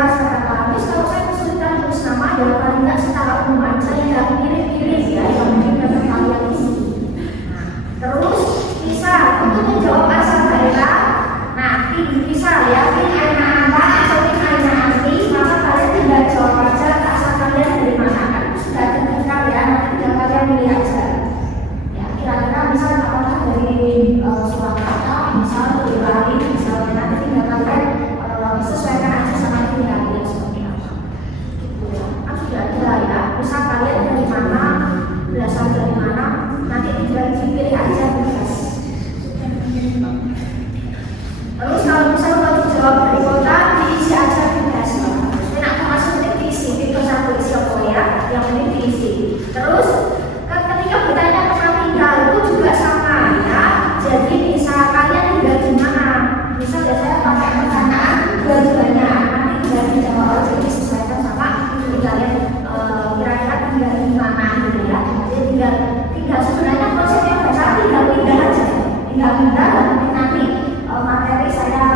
jelas katakan, kalau saya kesulitan tulis nama ya paling nggak secara umum aja yang mirip-mirip ya yang mungkin dapat kalian isi. Nah, terus bisa untuk menjawab asal daerah. Nah, bisa ya pilih aina anta atau pilih aina anti, maka kalian tinggal jawab aja asal kalian dari mana. Kan sudah tinggal ya, nanti tinggal kalian pilih aja. Ya, kira-kira misal apakah dari Surakarta, misal dari Bali, misalnya nanti tinggal kalian sesuaikan aja sama kalian seperti apa. Kan sudah ada ya, misal kalian dari mana, berasal dari mana, nanti tinggal dipilih aja tugas. Terus kalau misal mau dijawab dari kota, diisi aja tugas. Dan aku masuk diisi, itu satu isi apa ya, yang ini diisi. Terus ketika bertanya tempat tinggal itu juga sama ya. Jadi bisa kalian tinggal di mana? Misal ya saya pakai pertanyaan dua-duanya, nanti tinggal dijawab aja disesuaikan sama kalian kira-kira tinggal di mana gitu ya. Jadi tinggal sebenarnya prosesnya baca tinggal pindah aja, tinggal pindah dan nanti materi saya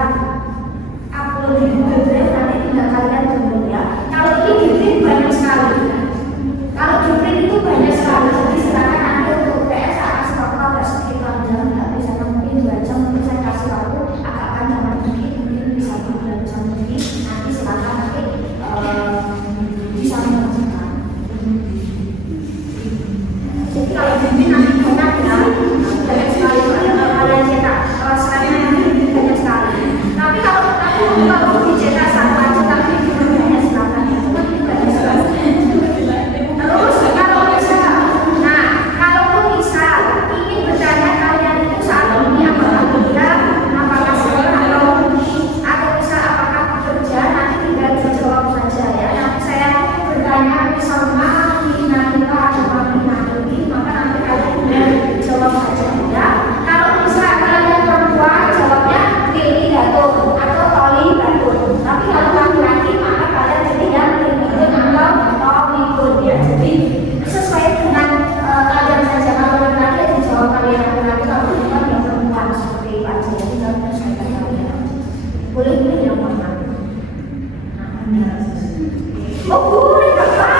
upload di Google Drive, nanti tinggal kalian tunggu ya. Kalau ini di print banyak sekali. Kalau di print itu banyak sekali, jadi silakan nanti untuk PS akan waktu agak sedikit panjang, nggak bisa mungkin 2 jam, mungkin saya kasih waktu agak panjang lagi, mungkin bisa 2 jam lebih. Nanti silakan nanti bisa mengerjakan. Jadi kalau di print nanti banyak sekali kalian cetak slide-nya nanti banyak sekali. Tapi kalau dicetak satu aja tapi banyak silakan. Cuma banyak sekali. Terus kalau bisa, nah kalaupun bisa ingin bertanya kalian itu saat ini apakah kuliah, apakah sekolah atau bisa apakah bekerja, nanti tinggal dijawab saja ya. Nanti saya bertanya misalnya Nabila atau Nabi, maka nanti kalian tinggal jawab saja ya. Kalau bisa kalian perempuan jawabnya pilih Datuk atau Toli Datuk. Tapi kalau laki-laki maka kalian pilih yang Pilih atau Toli ya. Jadi sesuai dengan kalian saja. Kalau laki-laki dijawab kalian laki-laki, kalau perempuan yang perempuan seperti itu aja. Jadi kalian menyesuaikan kalian. Boleh pilih yang mana? Oh boleh kakak.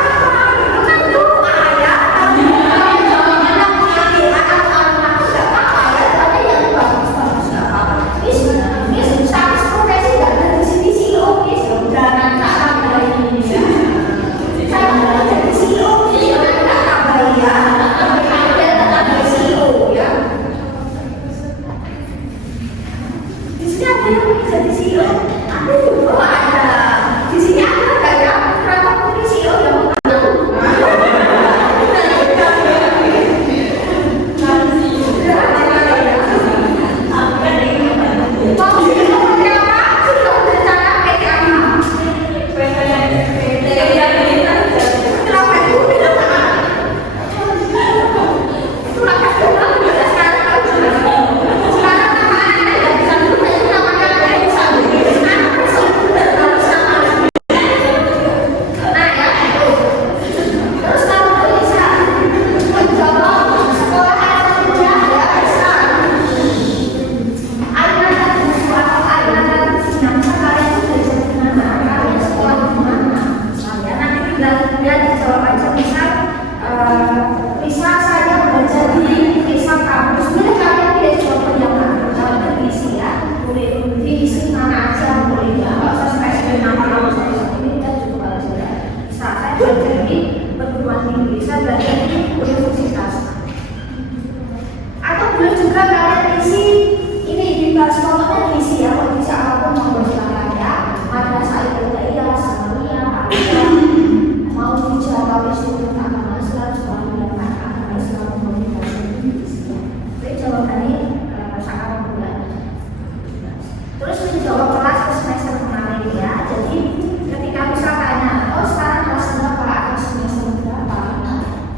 Terus menjawab kelas semester kemarin ya. Jadi ketika misal tanya, oh sekarang kelas berapa atau semester berapa,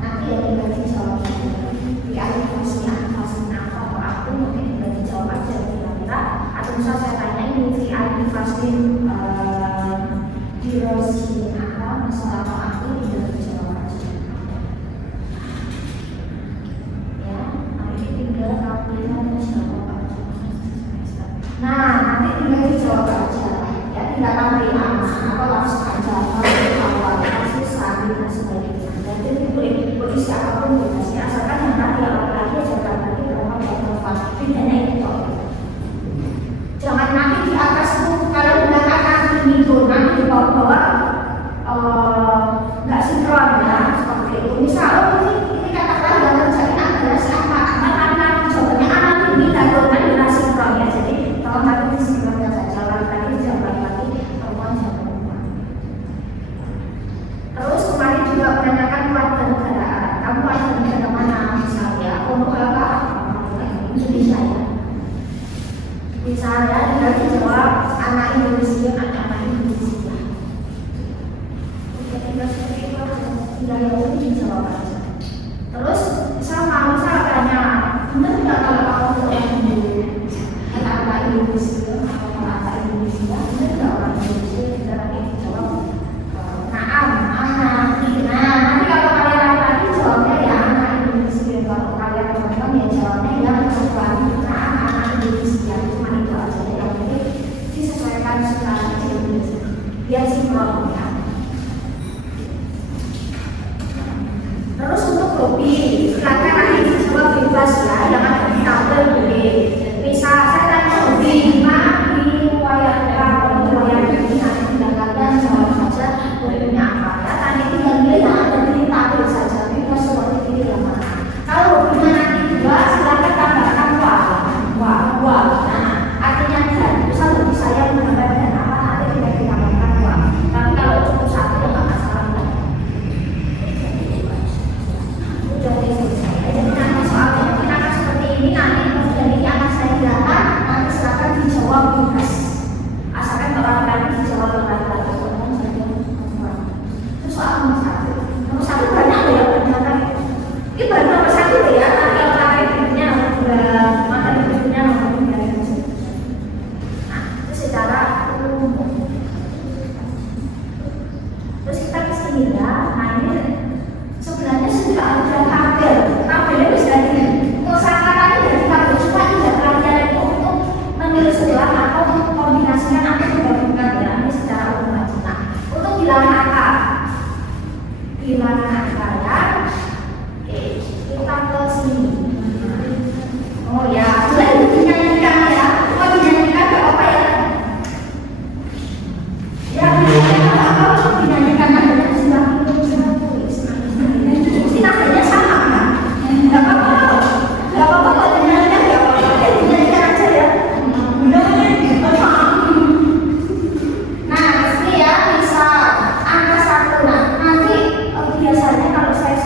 nanti ya tinggal dijawab di akhir fase apa atau aku mungkin tinggal dijawab aja kira-kira. Atau misal saya tanya ini di akhir fase di rosi apa masalah apa aku tinggal dijawab aja. Ya, nanti tinggal kalian menjawab. Nah, nanti tinggal dijawab aja ya, tinggal tambah nama atau harus dijawab anak Indonesia, anak Indonesia. Ketika seperti itu, tidak yang dijawab aja. Terus sama misal tanya, benar nggak kalau kamu orang Indonesia, anak Indonesia atau anak Indonesia, benar nggak orang Indonesia? Kita nanti dijawab, naam, anak. Nah, nanti kalau kalian laki-laki jawabnya ya anak Indonesia. Kalau kalian perempuan ya jawabnya ya perempuan. Naam, anak Indonesia. Cuma itu aja. Yang penting disesuaikan secara Indonesia. Biar sinkron ya. Terus untuk hobi, silakan nanti dijawab bebas ya, yang ada di tabel boleh. Misal saya tanya hobi di wayang ini nanti tinggal kalian jawab saja hobinya apa ya. Tadi tinggal yang ada di tabel saja, bebas seperti ini yang mana. Kalau hobinya nanti dua, silakan tambahkan wah. Nah, artinya dan misal hobi saya menambah dan apa nanti tidak ditambahkan wah. Tapi kalau cukup satu ya nggak masalah. Jadi nanti soalnya mungkin akan seperti ini nanti kemudian ini akan saya datang nanti silakan dijawab bebas asalkan kalau kalian dijawab lagi itu soal nomor satu banyak ya ternyata ini baru nomor satu ya nanti kalau kalian berikutnya nomor dua materi berikutnya nomor tiga nah itu secara umum terus kita kesini ya nah ini sebenarnya sudah ada tabelnya bisa di kosakatanya dari tabel cuma tidak kalian itu untuk meniru sebelah atau kombinasikan atau menggabungkan ya ini secara umum aja. Nah untuk bilangan angka ya kita ke sini oh ya sudah itu dinyanyikan ya dinyanyikan gak apa ya dinyanyikan ada sudah nadanya sama kan? Gak apa-apa kok dinyanyikan gak apa-apa dinyanyikan aja ya nah ini ya bisa angka satu nah nanti biasanya kalau saya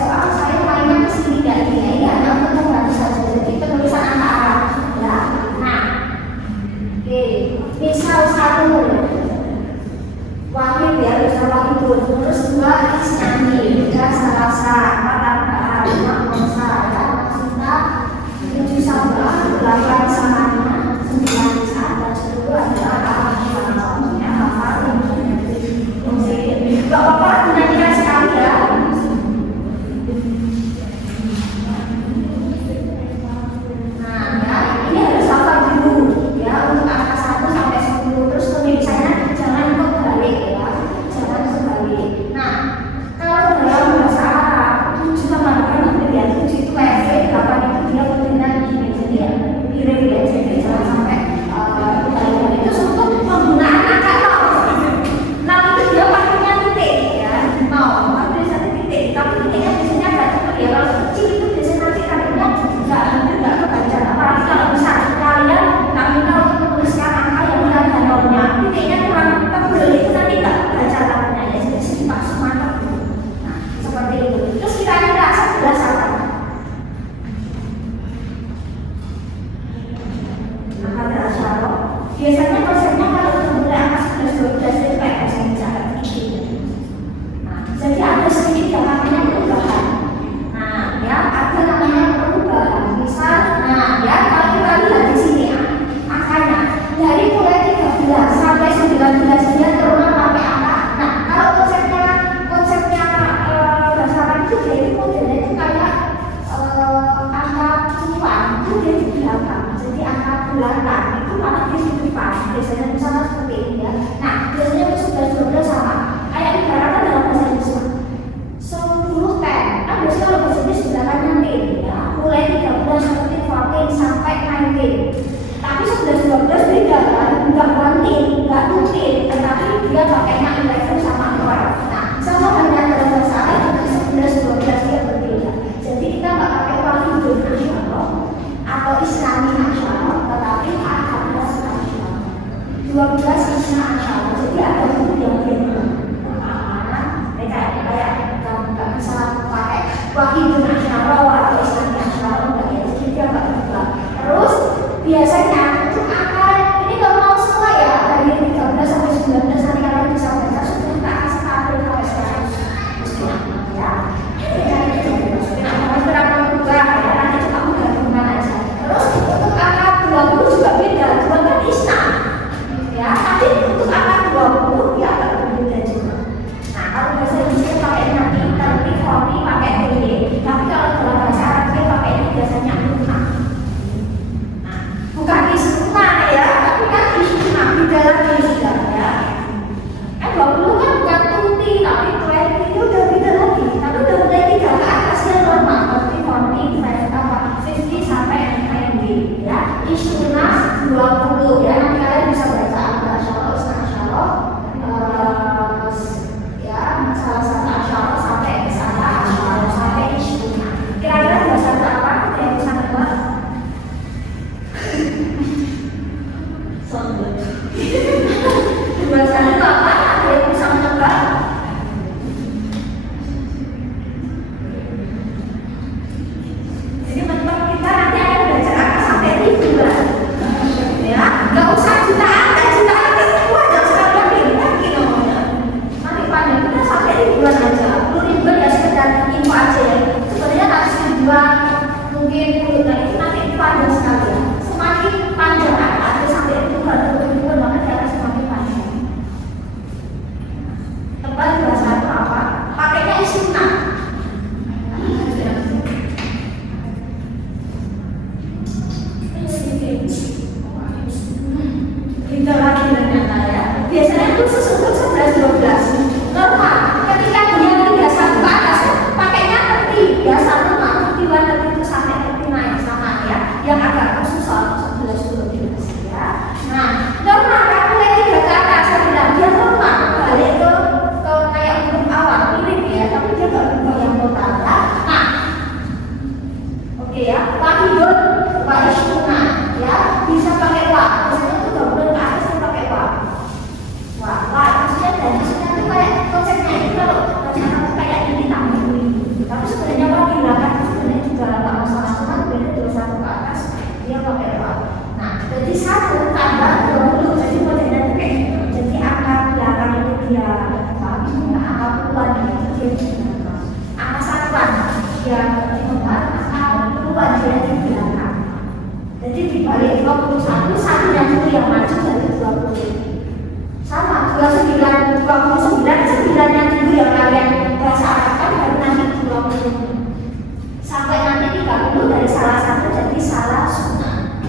21, satunya dulu yang maju dari 20. Sama 29, 29, 9-nya dulu yang kalian perasaan baru nanti 20. Sampai nanti 30 dari salah satu jadi salah sunat.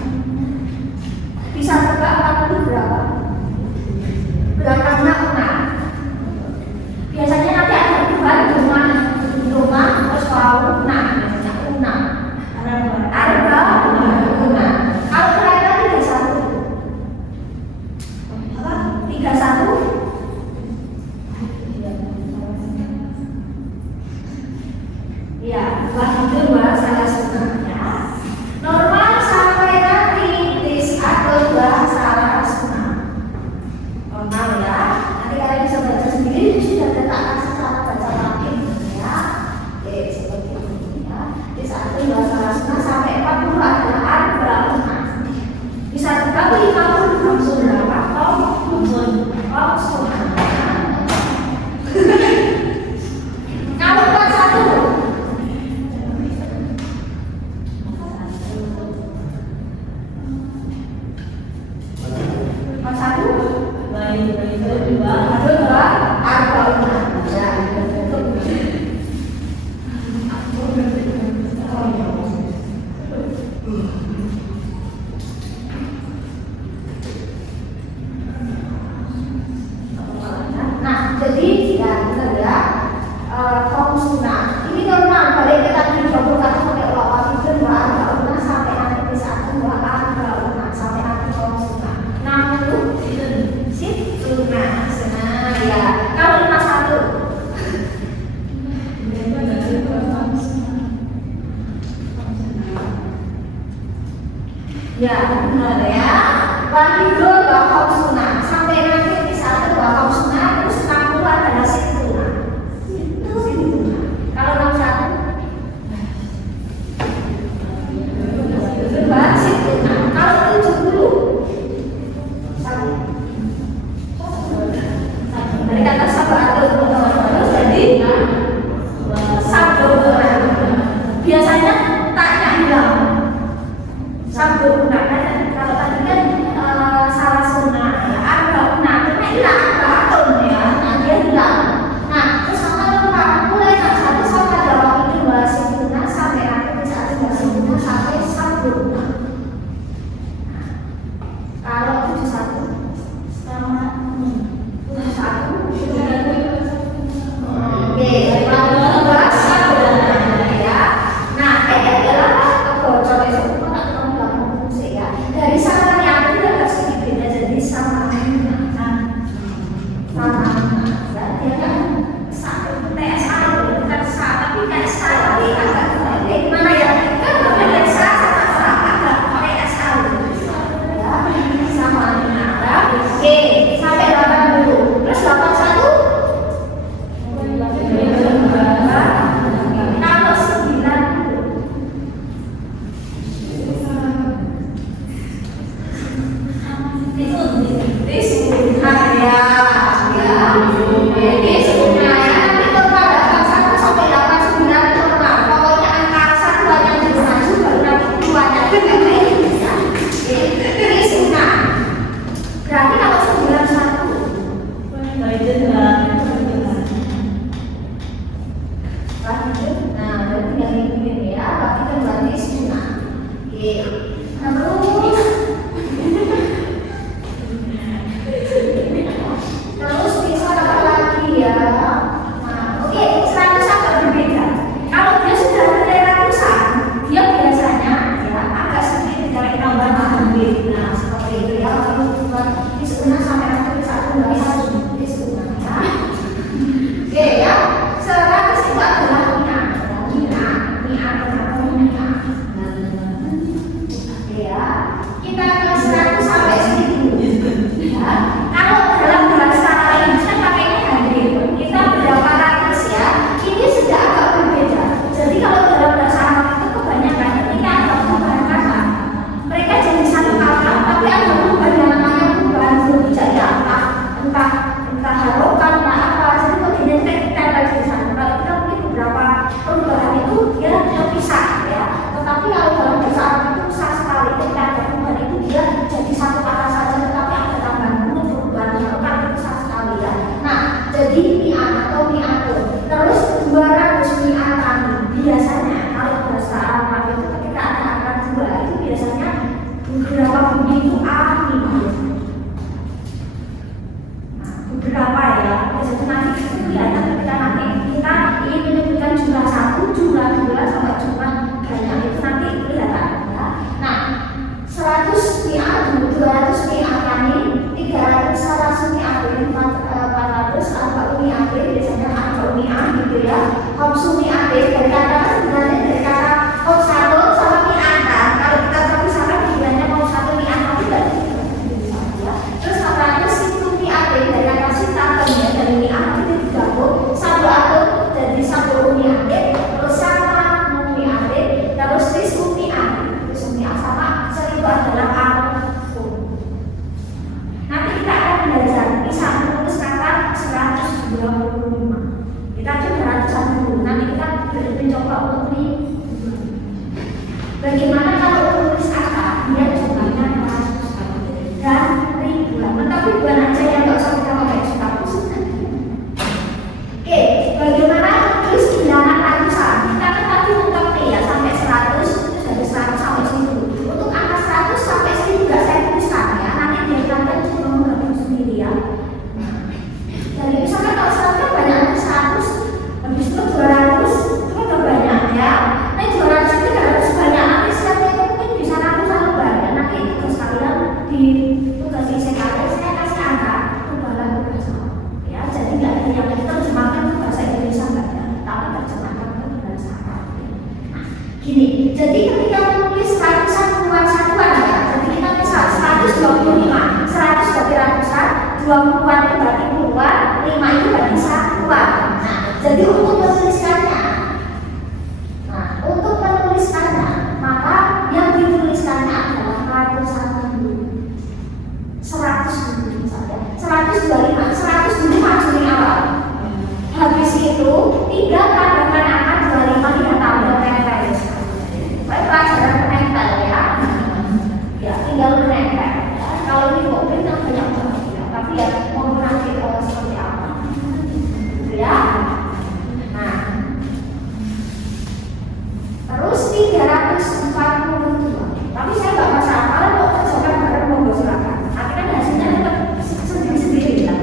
Bisa juga 40 berapa? Belakangnya 6. Biasanya nanti ada perubahan di rumah terus wow 6. Arba, kalau kalian tidak biasanya umi A gitu ya. Konsumi A dari kata sebenarnya dari kata kom satu sama mi A kan. Kalau kita terpisahkan sebenarnya kom satu mi A tapi tidak ya. Terus katanya situ mi A dari kata sitatem ya dari mi A itu digabung satu atom jadi satu umi A terus sama umi A terus tis umi A sama seribu adalah atom. Nanti kita akan belajar bisa menulis kata 125. Kita coba ratusan dulu. Nanti kita mencoba untuk bagaimana kalau menulis kata dia jumlahnya 100 dan ribuan. Tetapi ribuan aja yang nggak usah kita pakai juta khusus. Oke, bagaimana menulis bilangan ratusan? Kita kan tadi untuk ya sampai 100 terus dari 100 sampai 1000. Untuk angka 100 sampai 1000 nggak saya tuliskan ya. Nanti dia kalian cuma menggabung sendiri ya. Jadi misalnya kalau 100 banyak 100, habis itu 200 itu udah banyak ya. Nah 200 itu harus banyak. Nanti setiap itu mungkin bisa ratusan lebih banyak. Nanti itu sekalian di tugas saya kasih angka tubalan bersama. Ya jadi nggak ada yang diterjemahkan ke bahasa Indonesia nggak ada, tapi terjemahkan ke bahasa Arab. Nah gini, jadi ketika menulis ratusan puluhan satuan ya, jadi kita misal 125, 100 berarti ratusan, 20-an itu berarti puluhan, 5 itu berarti satuan. Nah, jadi untuk menuliskannya, maka yang dituliskannya adalah ratusan dulu, 100 dulu misalnya, 125, 100 dulu maksudnya awal. Habis itu 3 tambahkan angka 25 dia tambah nempel. Baik pelajaran menempel ya. Ya tinggal menempel. Kalau ini mobil kan banyak banget ya, tapi ya mau nanti seperti apa, gitu ya. Nah, terus 342. Tapi saya nggak masalah kalau mau kerjakan bareng monggo silakan. Akhirnya hasilnya tetap sendiri-sendiri ya.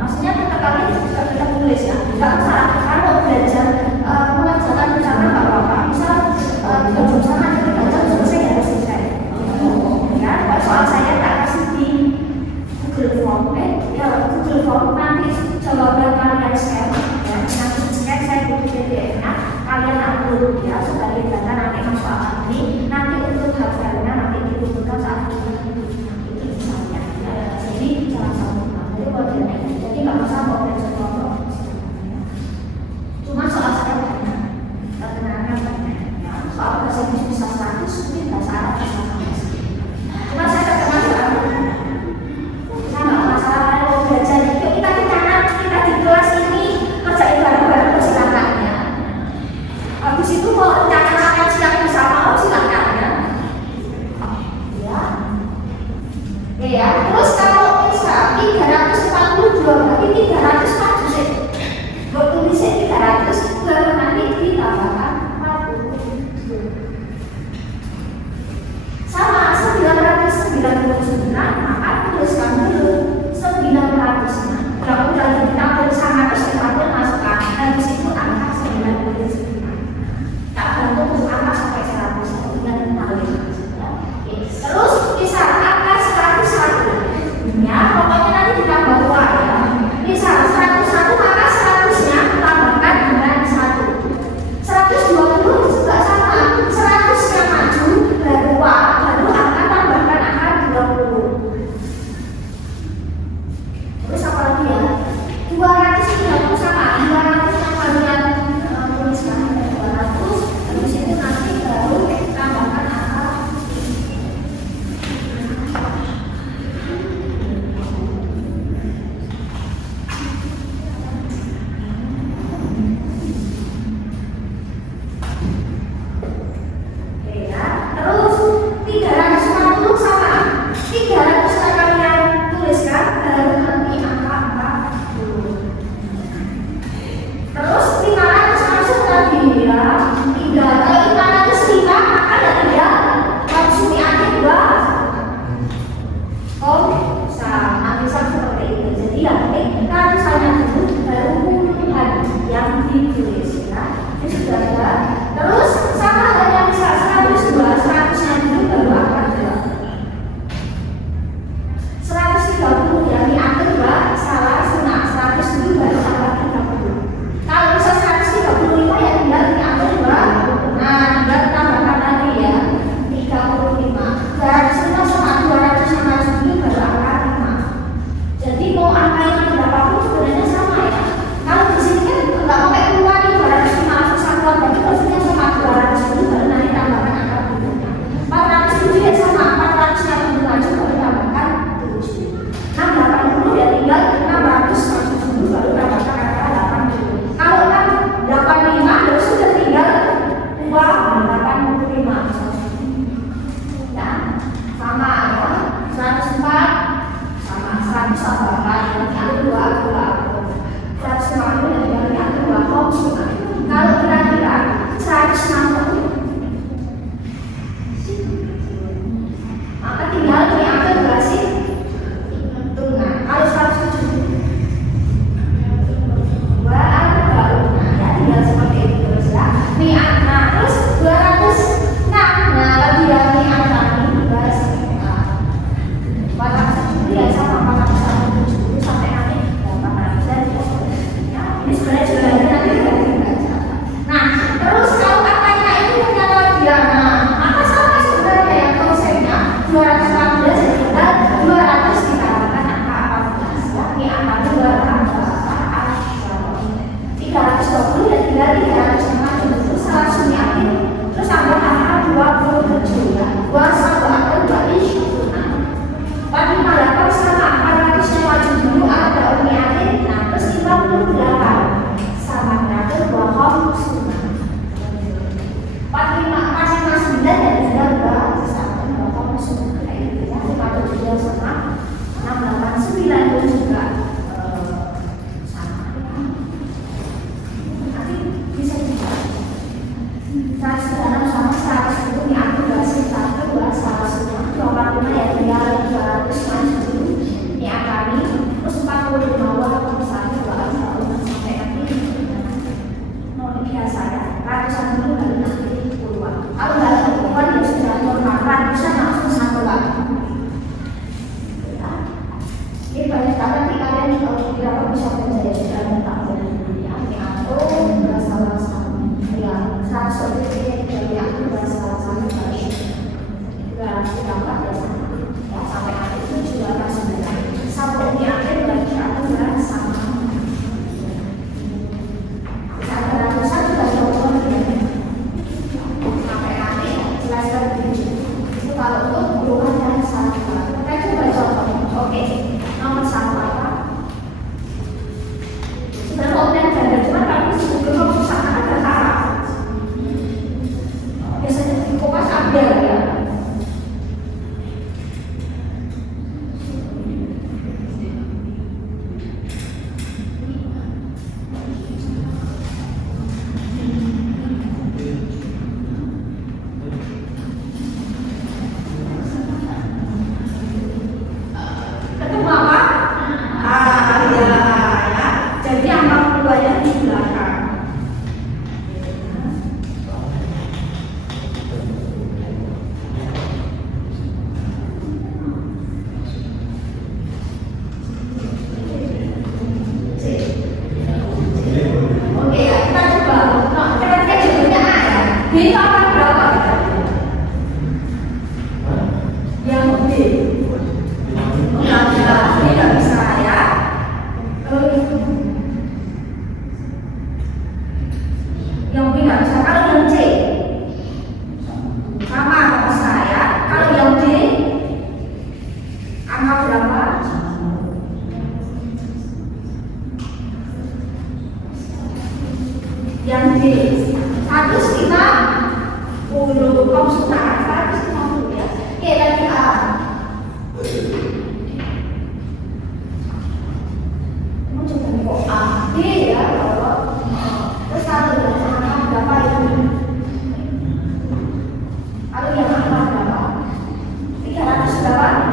Maksudnya tetap kalian juga kita tulis ya. Nggak masalah kalau belajar mengerjakan bersama nggak apa-apa. Misal bersama kita belajar selesai ya selesai. Ya, soal saya tak kasih di Google Form, Google Form nanti jawaban kalian share, ya, nanti share saya butuh PDF-nya, kalian upload ya sebagai data nanti masuk akal ini, nanti untuk hasilnya nanti dibutuhkan saat itu misalnya, ya, jadi jangan sampai jadi modelnya, jadi nggak usah mau belajar kelompok, cuma soal saya banyak, terkenalnya banyak, ya, soal bahasa Inggris bisa 100, mungkin bahasa Arab bisa sampai. Cuma saya terkenal soal saya nggak masalah kalau belajar itu kita di kelas ini kerjain bareng-bareng silakan ya. Habis itu mau rencana makan siang bersama silakan ya. Ya. Terus kalau bisa 342 berarti 300 maju sih. Buat tulisnya 300 baru nanti ditambahkan 42. Sama 999 maka tuliskan dulu 900-nya. Kalau udah ditambah sama terus kita masukkan. Habis itu angka 99. Tak bantu untuk angka sampai 100 dengan kali. Terus misal angka 101. Ya, pokoknya nanti ditambah 2 ya. Misal 101 maka 100-nya tambahkan dengan 1. 120 juga sama. 100-nya maju baru angka tambahkan angka 20. Terus apa lagi ya? 230 sama 200 yang barusan tuliskan 200. Terus itu nanti baru tambahkan angka. Terus 360 sama 300 kalian tuliskan baru nanti angka 40. Terus 500 masuk tadi ya 505 maka dari ya konsumi aja 2 nanti seperti itu. Jadi ya ratusannya dulu baru puluhan yang ditulis ya. Ini sudah ada. Terus sama halnya misal 102 100-nya dulu baru angka 2. 130 yang diatur salah senang 100 dulu baru angka 30. 2 26. 458 sama 400 maju dulu ada Umi Atin. Nah terus 58 sama 2,5. 459 dan juga 2,9 kayak gitu ya. 572 sama 689 itu juga sama. Nanti bisa juga 196 sama 100 itu diakumulasi 1 2 salah semua 25 ya tinggal 200 maju dulu ini akami terus 40 bawah ke misalnya 2 sampai nanti biasa ya ratusan dulu baru nanti puluhan. Kalau nggak ada puluhan ya sudah normal ratusan langsung 1 lagi. Ini banyak banget nih kalian kalau bisa belajar sudah ada tambahan ya bahasa ya 100 itu dari aku bahasa dapat ya sampai akhir itu juga masih sampai di akhir bagi aku sama ratusan juga jauh sampai nanti jelaskan itu kalau untuk perubahan dan satu kita coba contoh. Oke, nomor 1 apa? Sebenarnya online ganda cuma kalau belum susah karena ada cara biasanya di kopas ambil ya. Yang D 150 konsultan 150 ya. Oke, lagi A. Mau coba nih kok A D ya kalau terus kalau yang angka berapa itu? Kalau yang angka berapa? 300 berapa?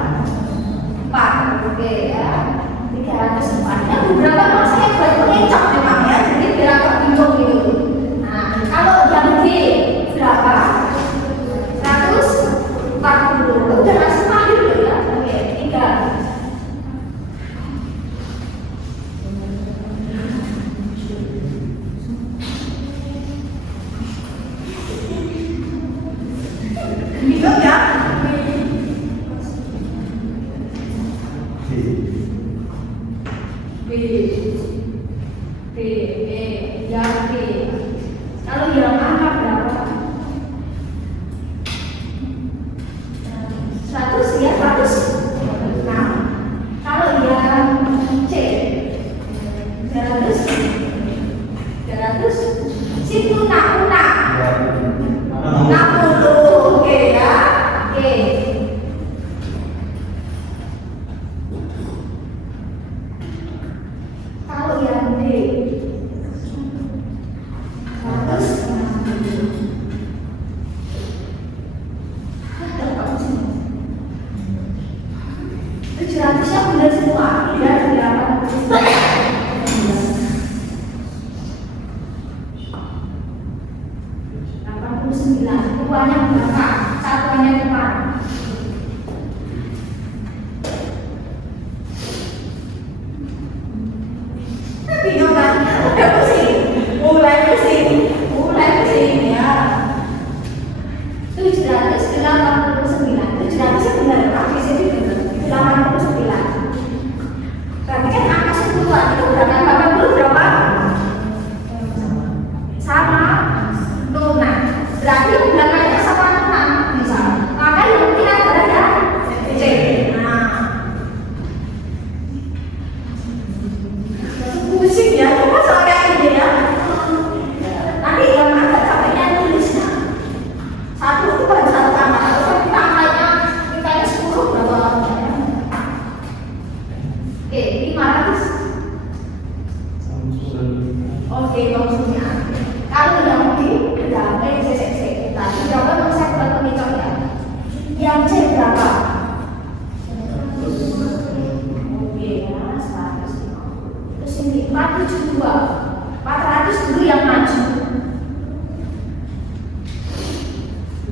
4. Oke ya. 304. Yang beberapa masih buat pengecap memang ya. Jadi berapa bingung gitu. Nah, kalau yang D berapa? 140. Udah langsung mahir loh ya. Oke, 3. Bingung ya? B, B, yang B. Kalau yang angka berapa? 100 ya, 100. Nah, kalau yang C 300, situ nak 60, oke ya, oke. Kalau yang D 700 yang benar semua, tidak berapa? 89, keduanya belakang, satuannya depan. Bingung kan? Udah pusing, mulai pusing ya. 789, 700 benar, di sini benar. 89. Berarti kan angka sekutuan itu berapa? 80 berapa? Sama nona. Berarti belakangnya sama 6 bisa. Maka Oke, maksudnya kalau yang B berapa? Tadi berapa? Saya buat penghitung ya. Yang C berapa? Oke ya, 150. Terus ini 472. 400 dulu yang maju.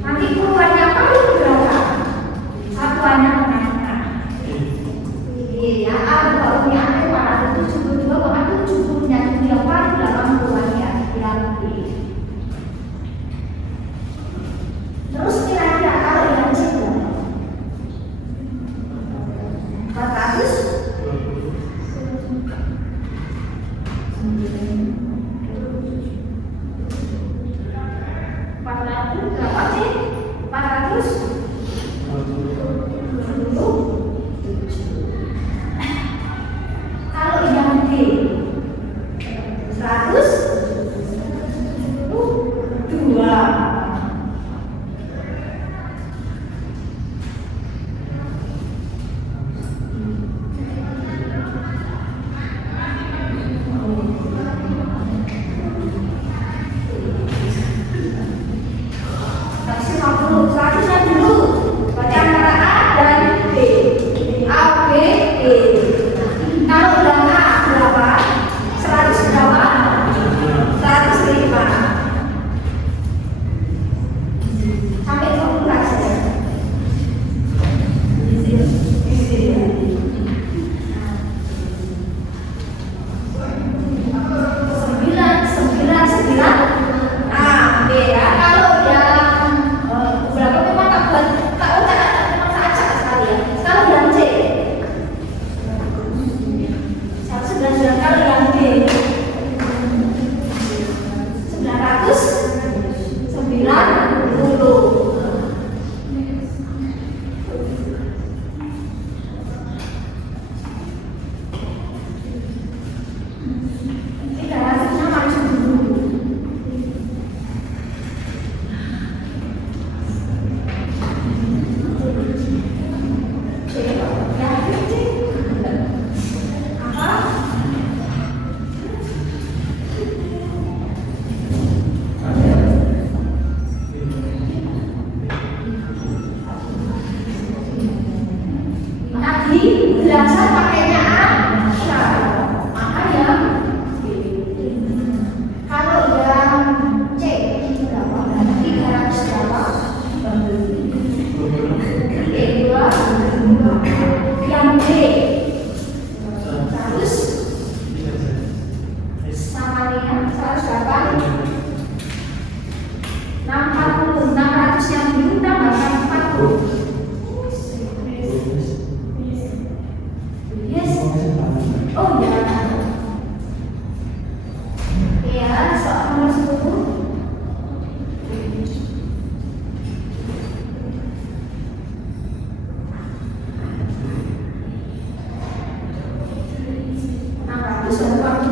Nanti keluarnya paling berapa? Satuannya tengah-tengah. Iya, barunya ada 472,70 yang paling belakang keluarnya yang B. Terus kira-kira kalau yang C berapa? 400 berapa sih? 400 kalau yang D 102. Belajar pakainya asyar, maka yang B. Kalau yang C berapa? 300 berapa? B2. Yang D 100 sama dengan 100 berapa? 640. 600 yang biru tambahkan 40. Oh ya, ya soal nomor 10.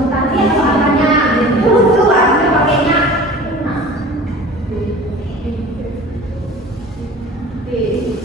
Tadi apa apanya? Dulu artinya pakainya. B.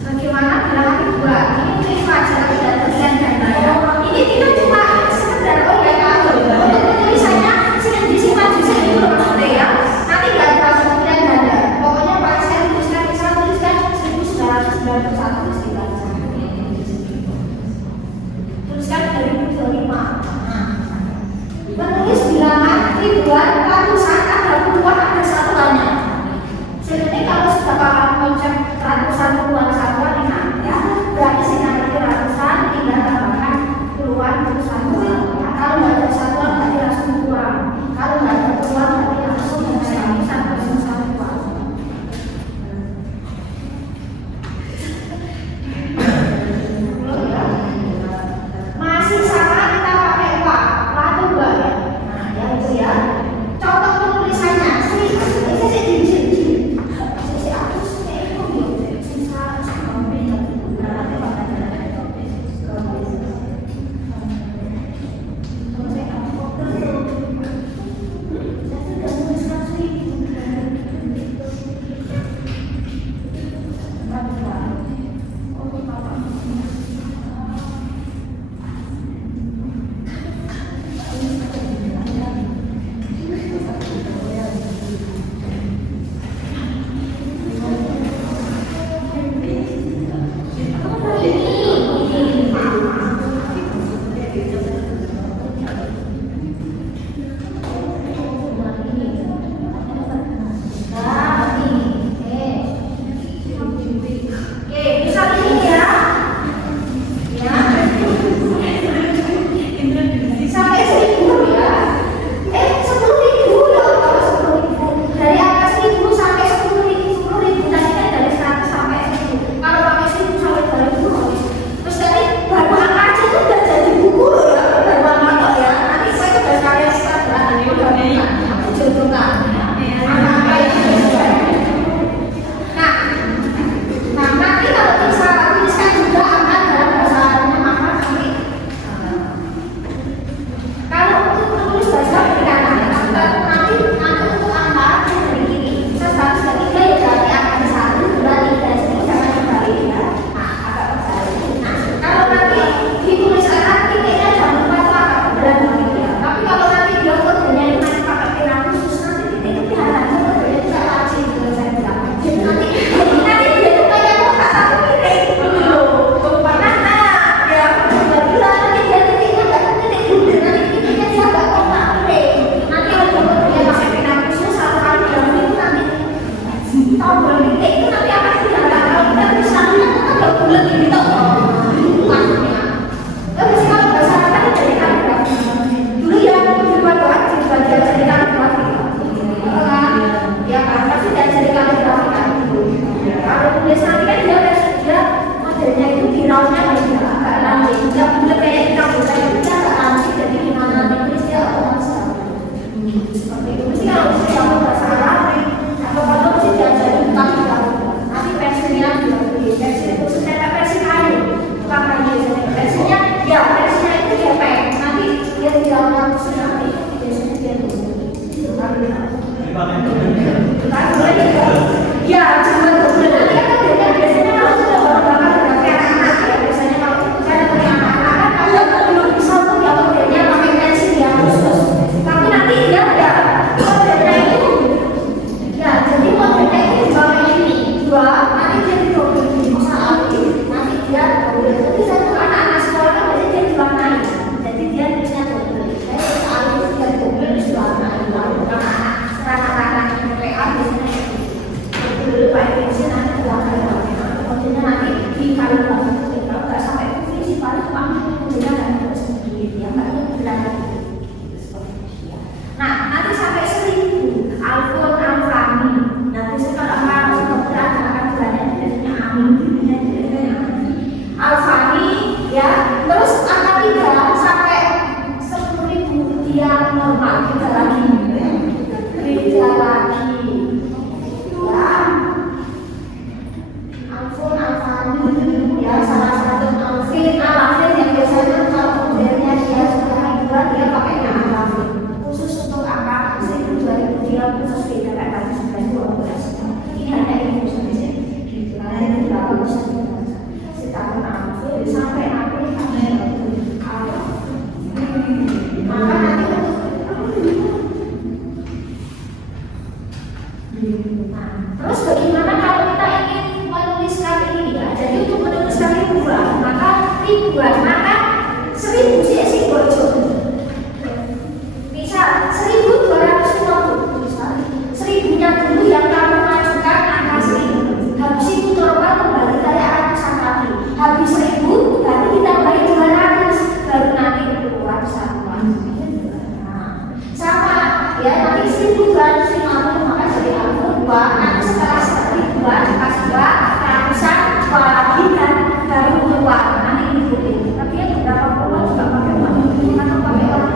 Bagaimana bilangan dua? Ini pelajaran ribuan, maka 1000 sih bojo. Misal 1250, seribunya dulu yang kamu majukan angka 1000. Habis itu normal kembali kayak ratusan lagi. Habis 1000 baru ditambahin 200, baru nanti keluar satuan. Nah, sama ya, nanti 1250 maka jadi aku 2, nanti setelah 1000-an kasih 2 ratusan 2 lagi dan baru keluar. Nanti diikutin. Tapi yang beberapa pulau juga pakai uang atau pakai uang.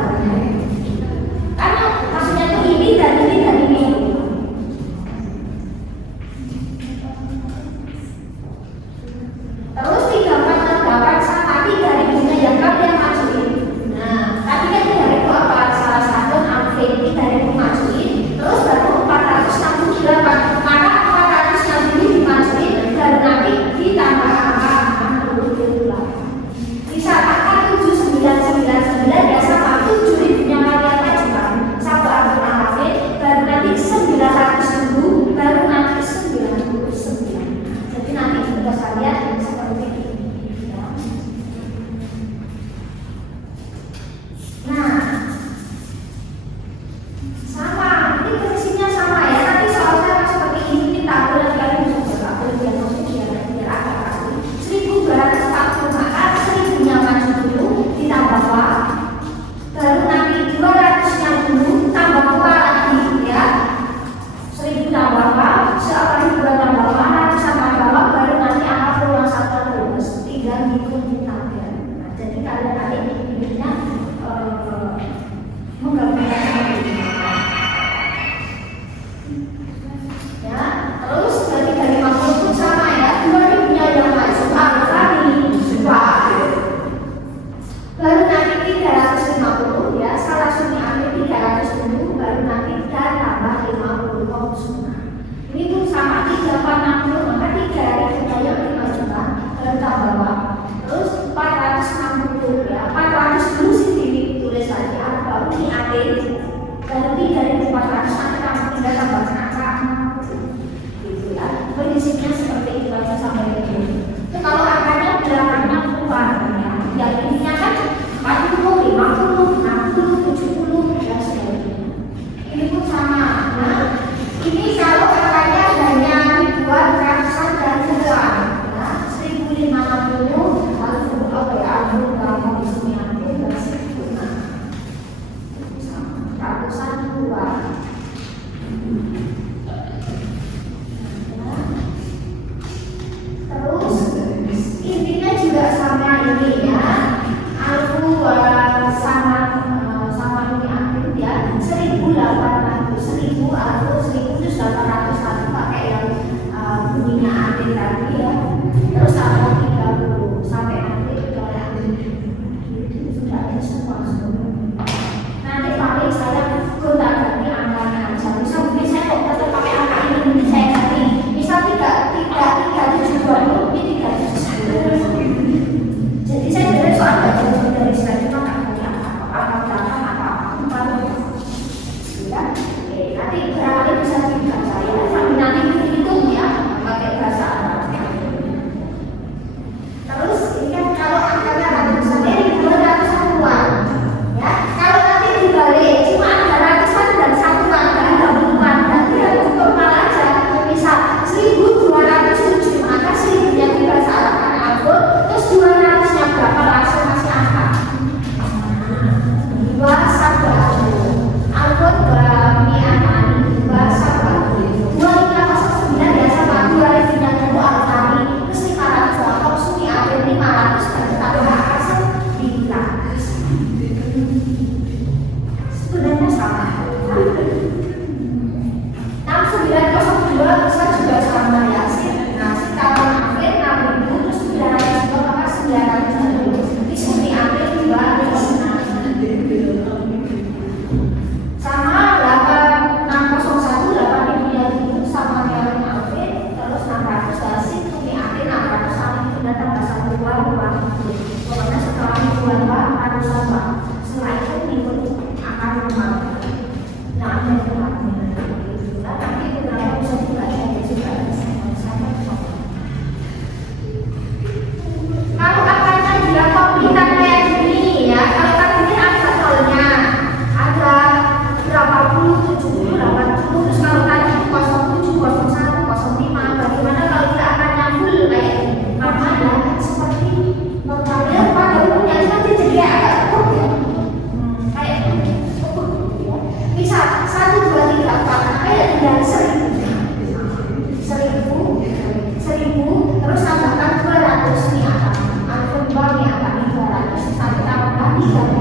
Karena maksudnya itu ini dan ini dan ini. Terus 348 sama 3000-nya yang kalian majuin. Nah, tadi kan 3000 apa? Salah satu amfit 3000 majuin. Terus baru 468. Maka 460 dimajuin dan nanti ditambah angka 68. Bisa angka 7999 ya sama 7000-nya kalian majukan. Satu amfit amfit baru nanti 910 baru nanti 99. Jadi nanti tugas kalian seperti ini ya. Nah, sama, ini posisinya sama ya. Nanti soalnya seperti ini kita boleh kalian bisa berlaku biar maksudnya biar agak kali 1240 maka 1000-nya maju dulu ditambah kuah, baru nanti 200-nya dulu tambah kuah lagi ya. 1000 tambah kuah, seakan 2 tambah kuah, ratusan tambah kuah, baru nanti angka peluang satuan terus tinggal ngikutin tabel. Nah, jadi kalian nanti intinya menggabungkan seperti ini. Ya, terus dari 50 pun sama ya, 2000-nya yang maju kali 2 baru nanti 350 ya, salah satunya ambil 310 baru nanti kita tambah 50 konsumen. Ini pun sama 360 maka 3000-nya yang dimajukan baru tambah uang. Terus 460 ya, 400 dulu sih ditulis lagi baru ini akhir baru 3400 nanti kamu tinggal tambahkan angka 60 gitu ya. Prinsipnya seperti itu aja sampai ke sini. Kalau angkanya belakangnya keluar ya, intinya kan 40, 50, 60, 70 dan sebagainya. Ini pun sama. Nah, ini kalau angkanya hanya ribuan, ratusan dan jutaan ya, 1050 lalu apa ya, aku nggak mau disini aku dan 1000 ratusan keluar.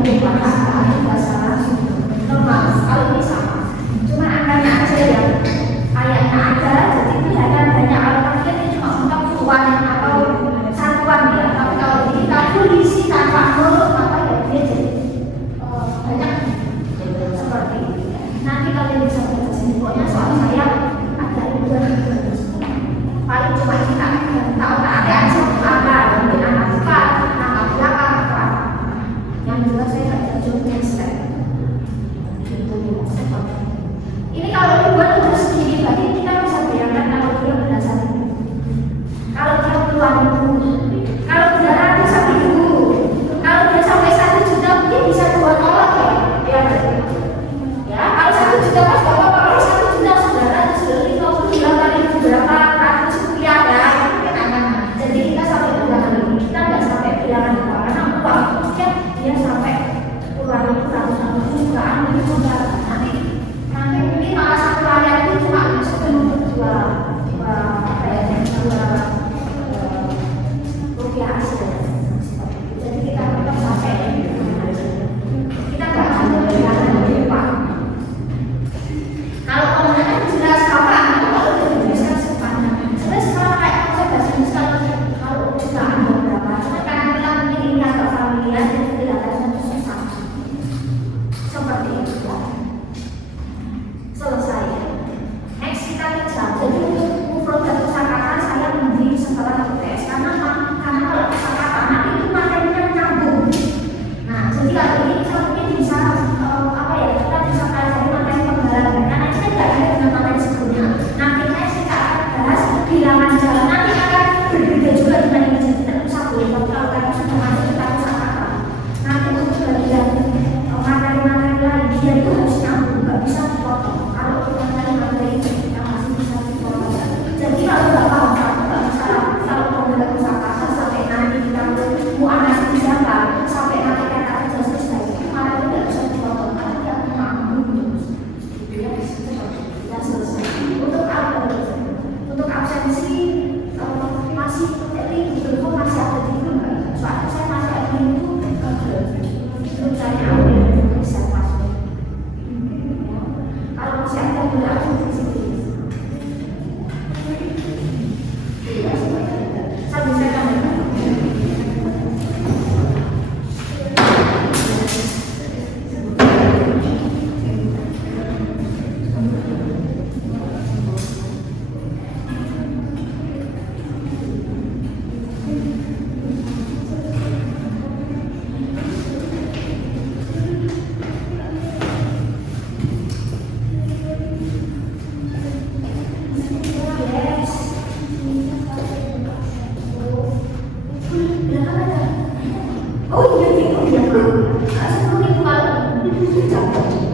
dewasa bahasa normal. Kalau ini sama, cuma angkanya aja ya ayatnya ada, jadi kelihatan banyak. Kalau tadi ini cuma untuk puluhan atau satuan ya, tapi kalau ini kita tulis tanpa huruf apa ya dia jadi banyak seperti ini. Nanti kalian bisa baca sini, pokoknya soal saya ada ribuan paling cuma kita tahu tak ada apa mungkin anak depan, anak belakang atau apa. Yang jelas saya tak ada jumlah slide. Ini kalau ribuan udah segini, berarti kita bisa bayangkan kalau dia belasan ribu. Kalau dia puluhan ribu, kalau dia ratusan ribu, kalau dia sampai 1 juta mungkin bisa 2 tolak ya. Ya, kalau 1 juta pas bapak kalau 1 juta saudara sudah 58.000 berapa ratus rupiah ya, mungkin aman. Jadi kita sampai puluhan ribu, kita nggak sampai bilangan uang karena uang maksudnya dia sampai puluhan ribu, ratusan ribu juga aman juga. Nanti mungkin malah satu layar itu cuma sepenuh dua rupiah aja. Jadi kita tetap sampai kita nggak ada bilangan depan. Kalau penggunaan jelas kapan itu kalau dituliskan sepanjang. Sebenarnya sekarang kayak konsep bahasa Indonesia kalau jutaan berapa, cuma karena kita mungkin ini agak familiar jadi tidak ada satu susah seperti itu ya. Selesai. Next kita kerja. Jadi untuk mufrad dan kosakata saya memberi setelah UTS karena kalau kosakata nanti itu materinya nyambung. Nah, jadi kalau ini kita mungkin bisa apa ya, kita bisa pelajari materi penggalangan karena ini tidak ada dengan materi sebelumnya. Nanti next kita akan bahas bilangan jalan. Nanti akan berbeda juga dengan ini. Jadi tidak usah boleh kalau kalian sudah masuk kita kosakata. Nanti untuk bagian materi-materi lain dia itu harus nyambung, nggak bisa dipotong. Kalau materi-materi itu kita masih bisa dipotong. Jadi kalau nggak paham satu nggak bisa kalau penggalangan kosakata sampai nanti kita mau analisis siapa sampai nanti kata kerja selesai itu malah tidak bisa dipotong karena dia nyambung. Ya selesai. Untuk absensi masih tinggi, itu masih ada di grup. Soalnya saya masih ada di grup menurut saya bisa masuk. Kalau masih ada juga aku di sini. Saya bisa tambahkan. Oh iya, sebelum itu kalau